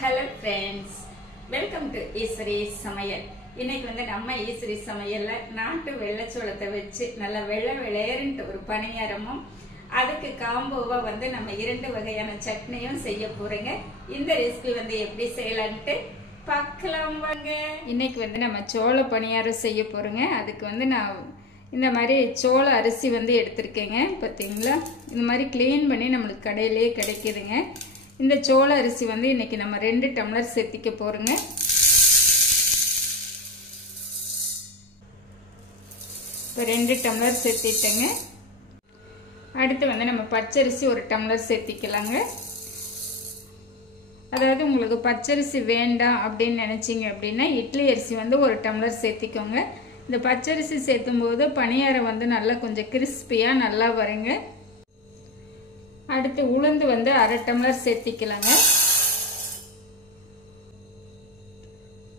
Hello friends, welcome to Eswari சமையல். இன்னைக்கு வந்து நம்ம ஈஸ்வரி சமையல்ல நாட்டு வெள்ளச்சோளத்தை வச்சு நல்ல வெள்ளை வெளேர்னு ஒரு பணியாரமும் அதுக்கு காம்போவா வந்து நம்ம இரண்டு வகையான சட்னியும் செய்ய போறோங்க. இந்த ரெசிபி வந்து எப்படி செய்யலாம்னு பார்க்கலாம் வாங்க. இன்னைக்கு வந்து நம்ம சோள பணியாரம் செய்ய போறோங்க. அதுக்கு வந்து நான் இந்த மாதிரி சோள அரிசி வந்து எடுத்துருக்கேங்க. பார்த்தீங்களா, இந்த மாதிரி க்ளீன் பண்ணி நம்மளுக்கு கடையிலேயே கிடைக்குதுங்க. இந்த சோள அரிசி வந்து இன்னைக்கு நம்ம 2 டம்ளர் சேர்த்திக்க போறோங்க. இப்போ 2 டம்ளர் சேர்த்திட்டேங்க. அடுத்து வந்து நம்ம பச்சரிசி 1 டம்ளர் சேர்த்திக்கலாங்க. அதாவது உங்களுக்கு பச்சரிசி வேண்டாம் அப்படின்னு நினைச்சீங்க அப்படின்னா இட்லி அரிசி வந்து 1 டம்ளர் சேர்த்திக்கோங்க. இந்த பச்சரிசி சேர்த்தும் போது பணியாரம் வந்து நல்லா கொஞ்சம் கிறிஸ்பியா நல்லா வருங்க. அடுத்து உளுந்து வந்து 1/2 டம்ளர் சேர்த்திக்கலாங்க.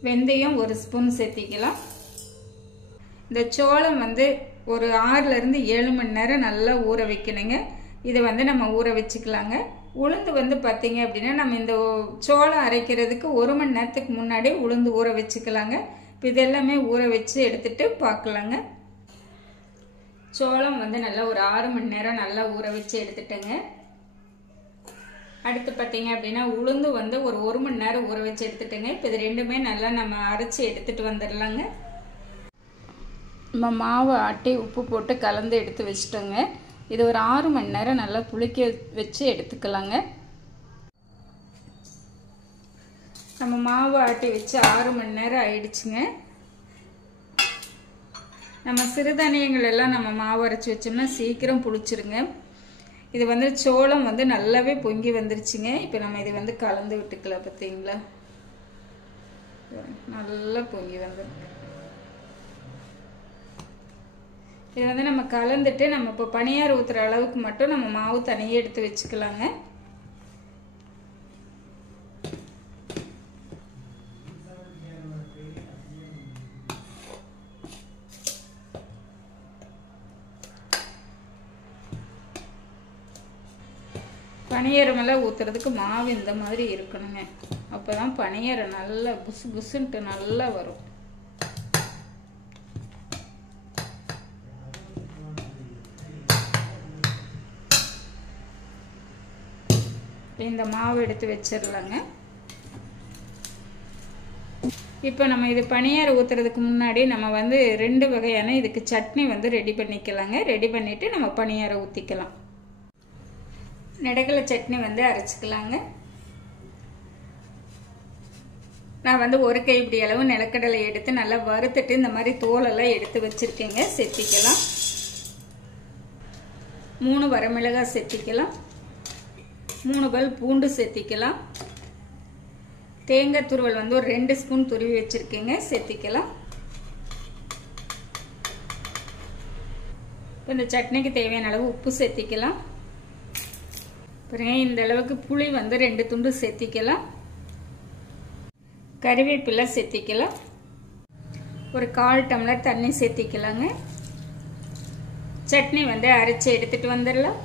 வெந்தயம் 1 ஸ்பூன் சேர்த்திக்கலாம். இந்த சோளம் வந்து ஒரு 6ல இருந்து 7 மணி நேரம் நல்லா ஊற வைக்கணுங்க. இதை வந்து நம்ம ஊற வச்சுக்கலாங்க. உளுந்து வந்து பார்த்தீங்க அப்படின்னா நம்ம இந்த சோளம் அரைக்கிறதுக்கு 1 மணி நேரத்துக்கு முன்னாடி உளுந்து ஊற வச்சுக்கலாங்க. இப்போ இதெல்லாமே ஊற வச்சு எடுத்துட்டு பார்க்கலாங்க. சோளம் வந்து நல்லா ஒரு 6 மணி நேரம் நல்லா ஊற வச்சு எடுத்துட்டேங்க. அடுத்து பார்த்தீங்க அப்படின்னா உளுந்து வந்து ஒரு 1 மணி நேரம் ஊற வச்சு எடுத்துட்டேங்க. இப்போ இது ரெண்டுமே நல்லா நம்ம அரைச்சி எடுத்துட்டு வந்துடலாங்க. நம்ம மாவை ஆட்டி உப்பு போட்டு கலந்து எடுத்து வச்சுட்டோங்க. இது ஒரு 6 மணி நேரம் நல்லா புளிக்க வச்சு எடுத்துக்கலாங்க. நம்ம மாவு ஆட்டி வச்சு 6 மணி நேரம் ஆயிடுச்சுங்க. நம்ம சிறுதானியங்கள் எல்லாம் நம்ம மாவு அரைச்சி வச்சோம்னா சீக்கிரம் புளிச்சிருங்க. இது வந்து சோளம் வந்து நல்லாவே பொங்கி வந்துருச்சுங்க. இப்போ நம்ம இதை வந்து கலந்து விட்டுக்கலாம். பார்த்தீங்களா, நல்லா பொங்கி வந்துருக்கு. இது வந்து நம்ம கலந்துட்டு நம்ம இப்போ பணியாரம் ஊற்றுற அளவுக்கு மட்டும் நம்ம மாவு தனியாக எடுத்து வச்சுக்கலாங்க. பணியாரம் எல்லாம் ஊற்றுறதுக்கு மாவு இந்த மாதிரி இருக்கணுங்க. அப்போ தான் பணியாரம் நல்லா புசு புசுன்ட்டு நல்லா வரும். இந்த மாவு எடுத்து வச்சிடலாங்க. இப்போ நம்ம இது பணியாரம் ஊற்றுறதுக்கு முன்னாடி நம்ம வந்து 2 வகையான இதுக்கு சட்னி வந்து ரெடி பண்ணிக்கலாங்க. ரெடி பண்ணிவிட்டு நம்ம பணியாரம் ஊற்றிக்கலாம். நெடக்கடலை சட்னி வந்து அரைச்சிக்கலாங்க. நான் வந்து 1 கைப்பிடி அளவு நிலக்கடலை எடுத்து நல்லா வறுத்துட்டு இந்த மாதிரி தோலெல்லாம் எடுத்து வச்சிருக்கேங்க. சேர்த்திக்கலாம். 3 வரமிளகாய் சேர்த்திக்கலாம். 3 பல் பூண்டு சேர்த்திக்கலாம். தேங்காய் துருவல் வந்து ஒரு 2 ஸ்பூன் துருவி வச்சிருக்கேங்க. சேர்த்திக்கலாம். இந்த சட்னிக்கு தேவையான அளவு உப்பு சேர்த்திக்கலாம். பாருங்க, இந்த அளவுக்கு புளி வந்து 2 துண்டு சேர்த்திக்கலாம். கறிவேப்பிலை சேர்த்திக்கலாம். ஒரு 1/4 டம்ளர் தண்ணி சேர்த்திக்கலாங்க. சட்னி வந்து அரைச்சி எடுத்துட்டு வந்துடலாம்.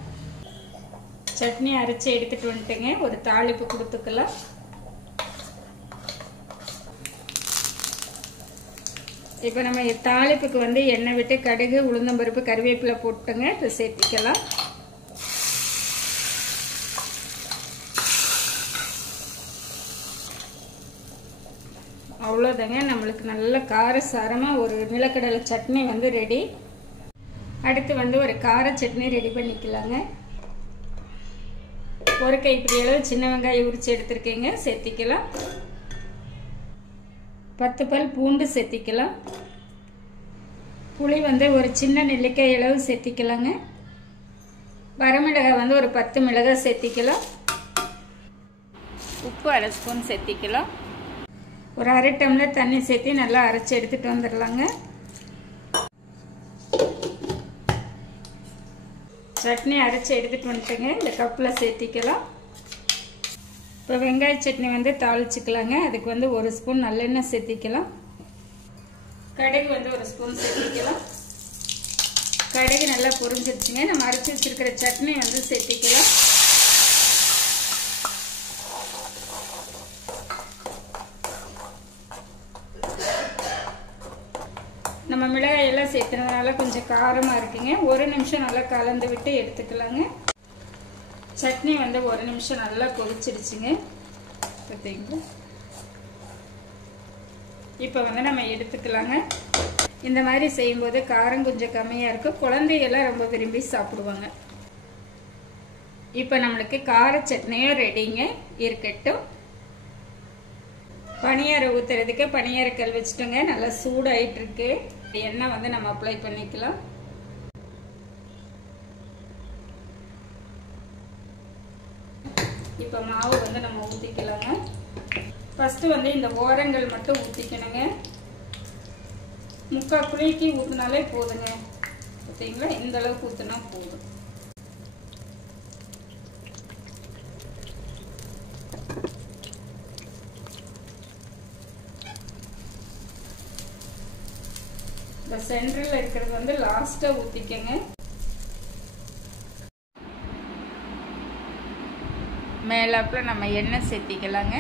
சட்னி அரைச்சி எடுத்துட்டு வந்துட்டுங்க. ஒரு தாளிப்பு கொடுத்துக்கலாம். இப்போ நம்ம தாளிப்புக்கு வந்து எண்ணெய் விட்டு கடுகு, உளுந்தம்பருப்பு, கறிவேப்பிலை போட்டுங்க. இப்போ சேர்த்திக்கலாம். அவ்வளோதாங்க, நம்மளுக்கு நல்ல காரசாரமாக ஒரு நிலக்கடலை சட்னி வந்து ரெடி. அடுத்து வந்து ஒரு கார சட்னி ரெடி பண்ணிக்கலாங்க. 1 கைப்பிடி அளவு சின்ன வெங்காயம் உரிச்சு எடுத்துருக்கேங்க. சேர்த்திக்கலாம். 10 பல் பூண்டு சேர்த்திக்கலாம். புளி வந்து ஒரு சின்ன நெல்லிக்காய் அளவு சேர்த்திக்கலாங்க. வரமிளகாய் வந்து ஒரு 10 மிளகாய் சேர்த்திக்கலாம். உப்பு 1/2 ஸ்பூன் சேர்த்திக்கலாம். ஒரு 1/2 டம்ளர் தண்ணி சேர்த்து நல்லா அரைச்சி எடுத்துட்டு வந்துடலாங்க. சட்னி அரைச்சி எடுத்துட்டு வந்துட்டுங்க. இந்த கப்பில் சேர்த்திக்கலாம். இப்போ வெங்காய சட்னி வந்து தாளிச்சுக்கலாங்க. அதுக்கு வந்து 1 ஸ்பூன் நல்லெண்ணெய் சேர்த்திக்கலாம். கடுகு வந்து 1 ஸ்பூன் சேர்த்திக்கலாம். கடுகு நல்லா பொரிஞ்சிருச்சுங்க. நம்ம அரைச்சி வச்சிருக்கிற சட்னி வந்து சேர்த்திக்கலாம். சேர்த்துனதுனால கொஞ்சம் காரமாக இருக்குங்க. ஒரு நிமிஷம் நல்லா கலந்து விட்டு எடுத்துக்கலாங்க. சட்னி வந்து ஒரு நிமிஷம் நல்லா கொதிச்சிடுச்சுங்க. பார்த்தீங்களா? இப்போ வந்து நம்ம எடுத்துக்கலாங்க. இந்த மாதிரி செய்யும்போது காரம் கொஞ்சம் கம்மியாக இருக்கும். குழந்தைகள்லாம் ரொம்ப விரும்பி சாப்பிடுவாங்க. இப்போ நம்மளுக்கு கார சட்னியும் ரெடிங்க. இருக்கட்டும். பனியாரம் ஊற்றுறதுக்கு பனியாரக்கல் வச்சுட்டோங்க. நல்லா சூடாயிட்டு இருக்கு. எண்ணெய் வந்து நம்ம அப்ளை பண்ணிக்கலாம். இப்போ மாவு வந்து நம்ம ஊற்றிக்கலாங்க. ஃபஸ்ட்டு வந்து இந்த ஓரங்கள் மட்டும் ஊற்றிக்கணுங்க. முக்கால் குழிக்கு ஊற்றினாலே போதுங்க. பார்த்தீங்களா? இந்த அளவுக்கு ஊற்றினா போதும். இந்த சென்டரில் இருக்கிறது வந்து லாஸ்ட்டாக ஊற்றிக்கங்க. மேலாப்பில் நம்ம எண்ணெய் சேர்த்திக்கலாங்க.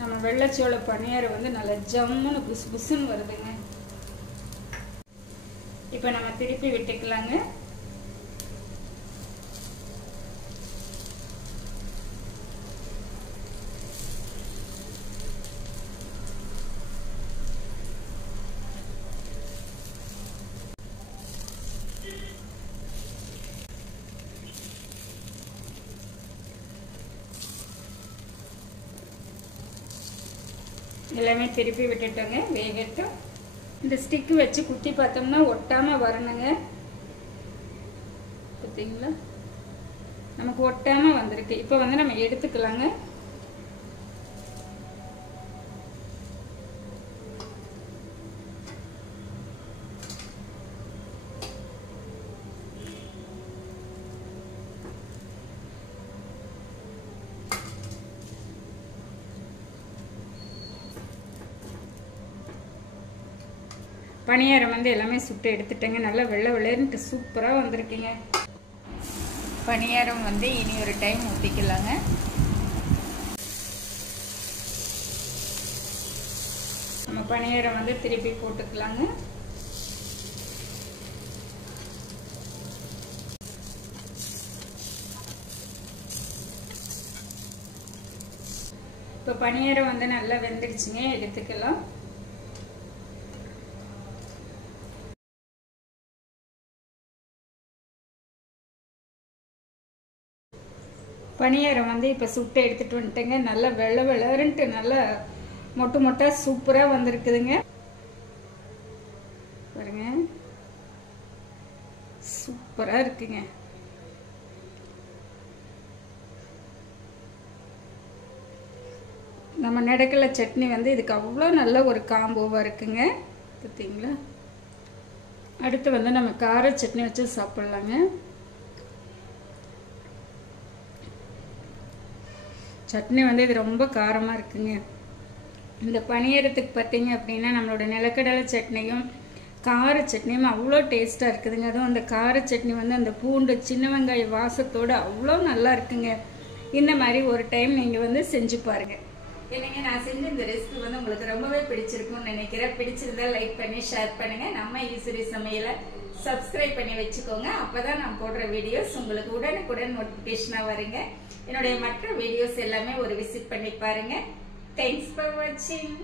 நம்ம வெள்ளைச்சோள பனியாரம் வந்து நல்லா ஜம்முன்னு புசு புசுன்னு வருதுங்க. இப்போ நம்ம திருப்பி விட்டுக்கலாங்க. எல்லாமே திருப்பி விட்டுட்டோங்க. வேகட்டும். இந்த ஸ்டிக்கு வச்சு குத்தி பார்த்தோம்னா ஒட்டாம வரணுங்க. பார்த்தீங்களா? நமக்கு ஒட்டாம வந்திருக்கு. இப்போ வந்து நம்ம எடுத்துக்கலாங்க. பனியாரம் வந்து எல்லாமே சுட்டு எடுத்துட்டேங்க. நல்லா வெள்ளை வெள்ளைன்ட்டு சூப்பராக வந்திருக்குங்க. பனியாரம் வந்து இனி ஒரு டைம் ஊற்றிக்கலாங்க. நம்ம பனியாரம் வந்து திருப்பி போட்டுக்கலாங்க. இப்போ பனியாரம் வந்து நல்லா வெந்துடுச்சுங்க. எடுத்துக்கலாம். பனியாரம் வந்து இப்போ சுட்டு எடுத்துட்டு வந்துட்டேங்க. நல்லா வெள்ளை வெள்ளன்ட்டு நல்லா மொட்டு மொட்டா சூப்பராக வந்திருக்குதுங்க. பாருங்க, சூப்பராக இருக்குங்க. நம்ம நெடக்கடலை சட்னி வந்து இதுக்கு அவ்வளோ நல்ல ஒரு காம்போவாக இருக்குங்க. பார்த்தீங்களா? அடுத்து வந்து நம்ம கார சட்னி வச்சு சாப்பிட்லாங்க. சட்னி வந்து இது ரொம்ப காரமாக இருக்குங்க. இந்த பனியாரத்துக்கு பார்த்தீங்க அப்படின்னா நம்மளோட நிலக்கடலை சட்னியும் கார சட்னியும் அவ்வளோ டேஸ்ட்டாக இருக்குதுங்க. அதுவும் அந்த கார சட்னி வந்து அந்த பூண்டு சின்ன வெங்காய வாசத்தோடு அவ்வளோ நல்லா இருக்குங்க. இந்த மாதிரி ஒரு டைம் நீங்கள் வந்து செஞ்சு பாருங்கள். என்னங்க, நான் செஞ்ச இந்த ரெசிபி வந்து உங்களுக்கு ரொம்பவே பிடிச்சிருக்கும்னு நினைக்கிறேன். பிடிச்சிருந்தா லைக் பண்ணி ஷேர் பண்ணுங்கள். நம்ம ஈஸ்வரி சமையலை சப்ஸ்கிரைப் பண்ணி வச்சுக்கோங்க. அப்போ தான் நான் போடுற வீடியோஸ் உங்களுக்கு உடனுக்குடன் நோட்டிஃபிகேஷனாக வருங்க. என்னுடைய மற்ற வீடியோஸ் எல்லாமே ஒரு விசிட் பண்ணி பாருங்க. தேங்க்ஸ் ஃபார் வாட்சிங்.